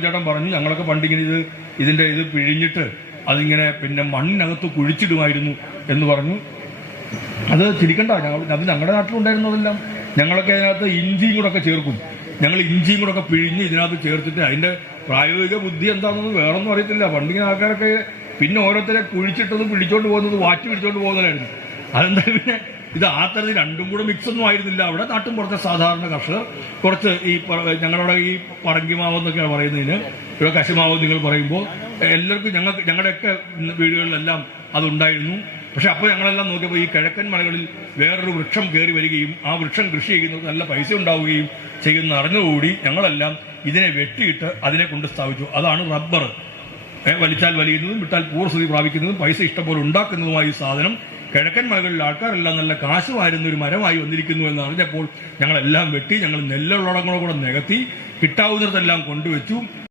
ചേട്ടൻ പറഞ്ഞു ഞങ്ങളൊക്കെ പണ്ടിങ്ങനെ ഇത് ഇതിന്റെ ഇത് പിഴിഞ്ഞിട്ട് അതിങ്ങനെ പിന്നെ മണ്ണിനകത്ത് കുഴിച്ചിടുമായിരുന്നു എന്ന് പറഞ്ഞു. അത് ചിരിക്കണ്ട ഞങ്ങൾ അത് ഞങ്ങളുടെ നാട്ടിലുണ്ടായിരുന്നതെല്ലാം. ഞങ്ങളൊക്കെ അതിനകത്ത് ഇഞ്ചിയും കൂടെ ഒക്കെ ചേർക്കും. ഞങ്ങൾ ഇഞ്ചിയും കൂടെ ഒക്കെ പിഴിഞ്ഞ് ഇതിനകത്ത് ചേർത്തിട്ട് അതിന്റെ പ്രായോഗിക ബുദ്ധി എന്താണെന്ന് വേറൊന്നും അറിയത്തില്ല. പണ്ടിങ്ങനെ ആൾക്കാരൊക്കെ പിന്നെ ഓരോരുത്തരെ കുഴിച്ചിട്ടത് പിടിച്ചോണ്ട് പോകുന്നത് വാറ്റി പിടിച്ചോണ്ട് പോകുന്നതായിരുന്നു. അതെന്താ പിന്നെ ഇത് ആ തരത്തിൽ രണ്ടും കൂടെ മിക്സ് ഒന്നും ആയിരുന്നില്ല. അവിടെ നാട്ടും പുറത്തെ സാധാരണ കർഷകർ കുറച്ച് ഈ ഞങ്ങളുടെ ഈ പറങ്കിമാവ് എന്നൊക്കെയാണ് പറയുന്നതിന്. ഇവിടെ കശുമാവ് നിങ്ങൾ പറയുമ്പോൾ എല്ലാവർക്കും ഞങ്ങൾക്ക് ഞങ്ങളുടെയൊക്കെ വീടുകളിലെല്ലാം അതുണ്ടായിരുന്നു പക്ഷെ അപ്പോൾ ഞങ്ങളെല്ലാം നോക്കിയപ്പോൾ ഈ കിഴക്കൻ മലകളിൽ വേറൊരു വൃക്ഷം കയറി വരികയും ആ വൃക്ഷം കൃഷി ചെയ്യുന്നത് നല്ല പൈസ ഉണ്ടാവുകയും ചെയ്യുന്ന അറിഞ്ഞുകൂടി ഞങ്ങളെല്ലാം ഇതിനെ വെട്ടിയിട്ട് അതിനെ കൊണ്ട് സ്ഥാപിച്ചു. അതാണ് റബ്ബർ. വലിച്ചാൽ വലിയുന്നതും വിട്ടാൽ പൂർസ്ഥിതി പ്രാപിക്കുന്നതും പൈസ ഇഷ്ടംപോലെ ഉണ്ടാക്കുന്നതുമായ സാധനം കിഴക്കൻ മലകളിൽ ആൾക്കാരെല്ലാം നല്ല കാശ് വാരുന്ന ഒരു മരമായി വന്നിരിക്കുന്നു എന്ന് അറിഞ്ഞപ്പോൾ ഞങ്ങളെല്ലാം വെട്ടി ഞങ്ങൾ നെല്ലുള്ളടങ്ങളോ കൂടെ നികത്തി കിട്ടാവുന്നതെല്ലാം കൊണ്ടുവച്ചു.